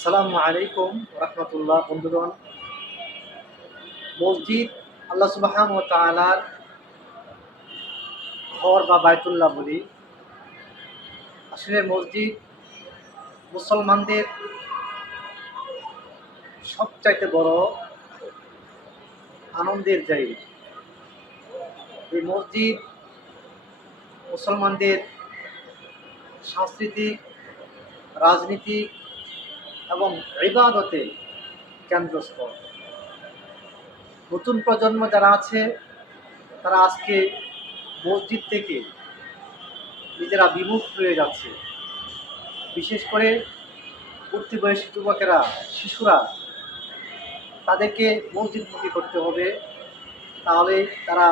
আসসালামু আলাইকুম রহমতুল্লাহ। বন্ধুগণ, মসজিদ আল্লাহ সুবহানাহু ওয়া তাআলার ঘর বা বাইতুল্লাহ বলি। আসলে মসজিদ মুসলমানদের সবচাইতে বড় আনন্দের জায়গা। এই মসজিদ মুসলমানদের সাংস্কৃতিক, রাজনীতিক এবং ইবাদতের কেন্দ্রস্থল। নতুন প্রজন্ম যারা আছে তারা আজকে মসজিদ থেকে নিজেরা বিমুখ হয়ে যাচ্ছে। বিশেষ করে উঠতি বয়সী যুবকেরা, শিশুরা, তাদেরকে মসজিদমুখী করতে হবে। তাহলে তারা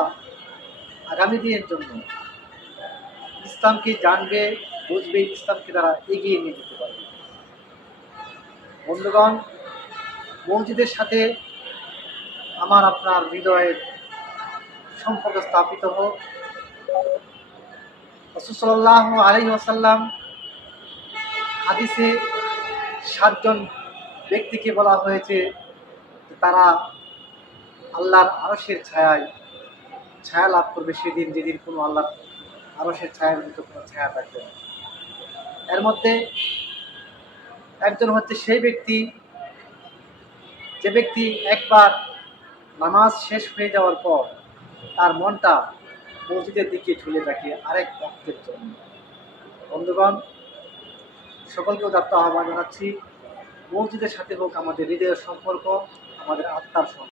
আগামী দিনের জন্য ইসলামকে জানবে, বুঝবে, ইসলামকে তারা এগিয়ে নিয়ে যেতে পারবে। বন্ধুগণ, মসজিদের সাথে আমার আপনার হৃদয়ের সম্পর্ক স্থাপিত হোক। রাসূল সাল্লাল্লাহু আলাইহি ওয়াসাল্লাম হাদিসে 7 জন ব্যক্তিকে বলা হয়েছে যে তারা আল্লাহর আরশের ছায়া লাভ করবে সেদিন, যেদিন কোনো আল্লাহর আরশের ছায়ার মতো কোনো ছায়া থাকবে না। এর মধ্যে একজন হচ্ছে সেই ব্যক্তি যে ব্যক্তি একবার নামাজ শেষ হয়ে যাওয়ার পর তার মনটা মসজিদের দিকে ঝুলে থাকে আরেক ভক্তের জন্য। বন্ধুগণ, সকলকে উদাত্ত আহ্বান জানাচ্ছি, মসজিদের সাথে হোক আমাদের হৃদয়ের সম্পর্ক, আমাদের আত্মার সম্পর্ক।